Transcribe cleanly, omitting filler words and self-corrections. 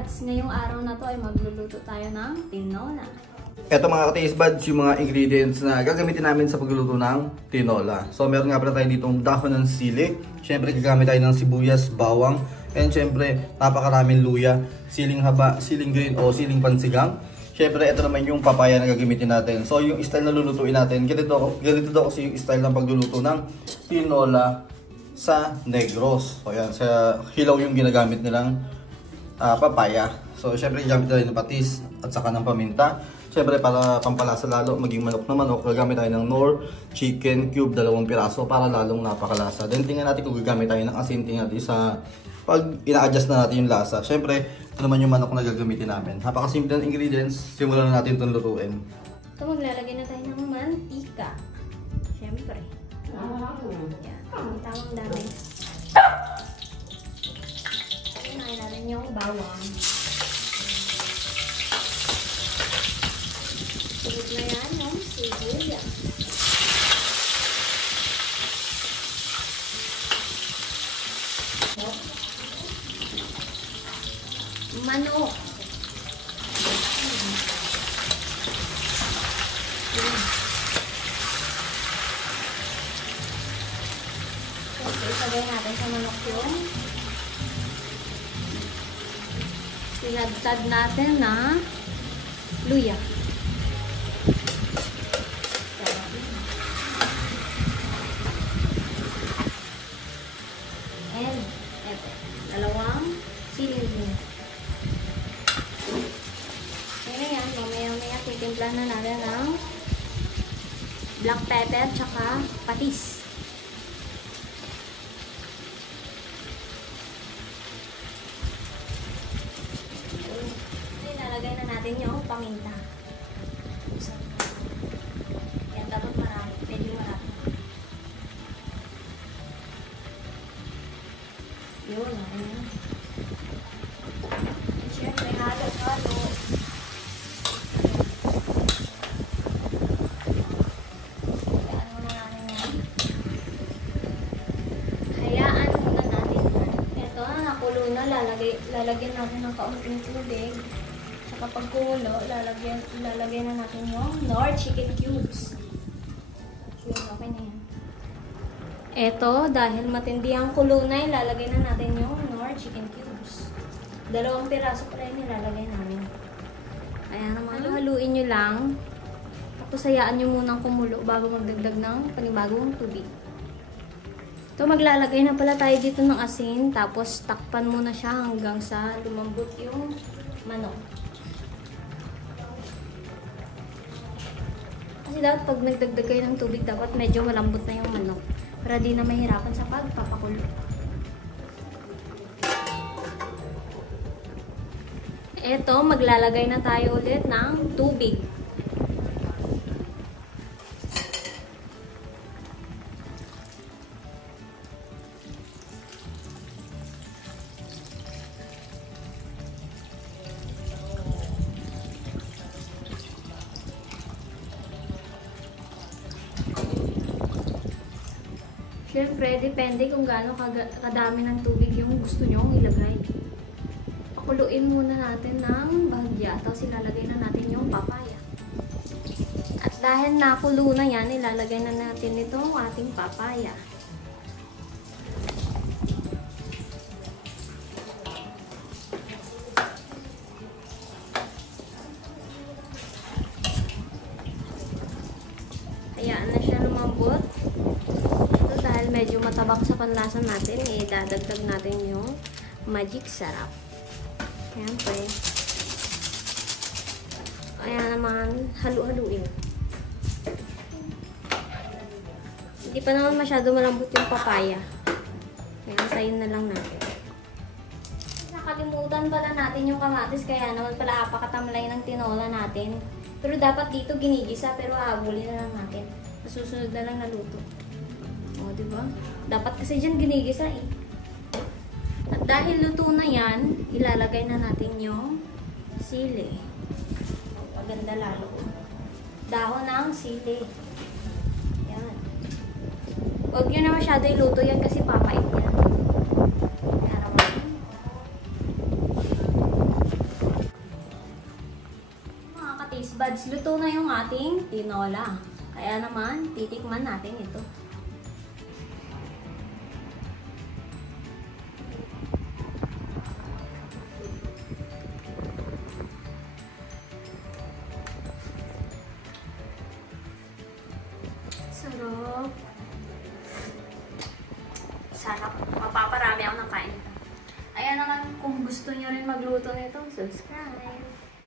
buds, ngayong araw na to ay magluluto tayo ng tinola. Ito mga ka-taste buds, yung mga ingredients na gagamitin namin sa pagluluto ng tinola. So meron nga pala tayo ditong dahon ng sili. Siyempre gagamit tayo ng sibuyas, bawang, and siyempre napakaraming luya, siling haba, siling green o siling pansigang. Siyempre ito naman yung papaya na gagamitin natin. So yung style na lulutuin natin, ganito daw kasi yung style ng pagluluto ng tinola sa Negros. So yan, sa hilaw yung ginagamit nilang papaya. So syempre gagamit tayo ng patis at saka ng paminta. Siyempre para pampalasa lalo, maging manok na manok, gagamit tayo ng Knorr chicken cube, 2 piraso para lalong napakalasa. Then tingnan natin kung gagamit tayo ng asin, tingnan natin sa pag ina-adjust na natin yung lasa. Siyempre ito naman yung manok na gagamitin namin. Napakasimple ng ingredients, simulan na natin itong lutuin. Ito maglalagay na tayo ng mantika. Siyempre. Yan, tamang dami. Kinain natin yung bawang. Tugod na yan yung sibuyas. Manok. Isagay natin sa manok yung pinagtad natin na luya. And eto, 2 siling. Yan, mamaya titimplahan na natin ng black pepper tsaka patis. Ilalagay na natin yung paminta. Yan, dapat marami. Medyo marami. Yun, ayun. Siyempre, halo-halo. Lalagyan natin ng kaunting tubig. Saka pag kumulo, lalagyan na natin yung Knorr chicken cubes. So, okay na yan. Eto, dahil matindi ang kulo na, ilalagay na natin yung Knorr chicken cubes. 2 piraso pa rin ilalagay namin. Ayan naman, haluin nyo lang. Tapos hayaan nyo munang kumulo bago magdagdag ng panibagong tubig. So, maglalagay na pala tayo dito ng asin, tapos takpan muna siya hanggang sa lumambot yung manok. Kasi dapat pag nagdagdag kayo ng tubig, dapat medyo malambot na yung manok para di na mahirapan sa pagpapakulo. Eto, maglalagay na tayo ulit ng tubig. Siyempre, depende kung gaano kadami ng tubig yung gusto nyong ilagay. Pakuluin muna natin ng bahagya, tapos ilalagay na natin yung papaya. At dahil nakulo na yan, ilalagay na natin itong ating papaya. Hayaan na siya lumambot. Medyo matabak sa panlasa natin, idadagdag natin yung magic sarap. Siyempre. Ayan naman, halu-haluin. Hindi pa naman masyado malambot yung papaya. Ayan, sayin na lang natin. Nakalimutan pala natin yung kamatis, kaya naman pala apakatamlay ng tinola natin. Pero dapat dito ginigisa, pero habulin na lang natin. Susunod na lang na luto. O, diba? Dapat kasi dyan ginigisa eh. At dahil luto na yan, ilalagay na natin yung sili. Maganda lalo. Dahon ng sili. Yan. Huwag nyo na masyado iluto yan kasi papait yan. Yan naman. taste buds, luto na yung ating tinola. Kaya naman, titikman natin ito. Sarap. Sarap. Mapaparami ako ng kain ito. Ayan naman, kung gusto nyo rin magluto nito, subscribe.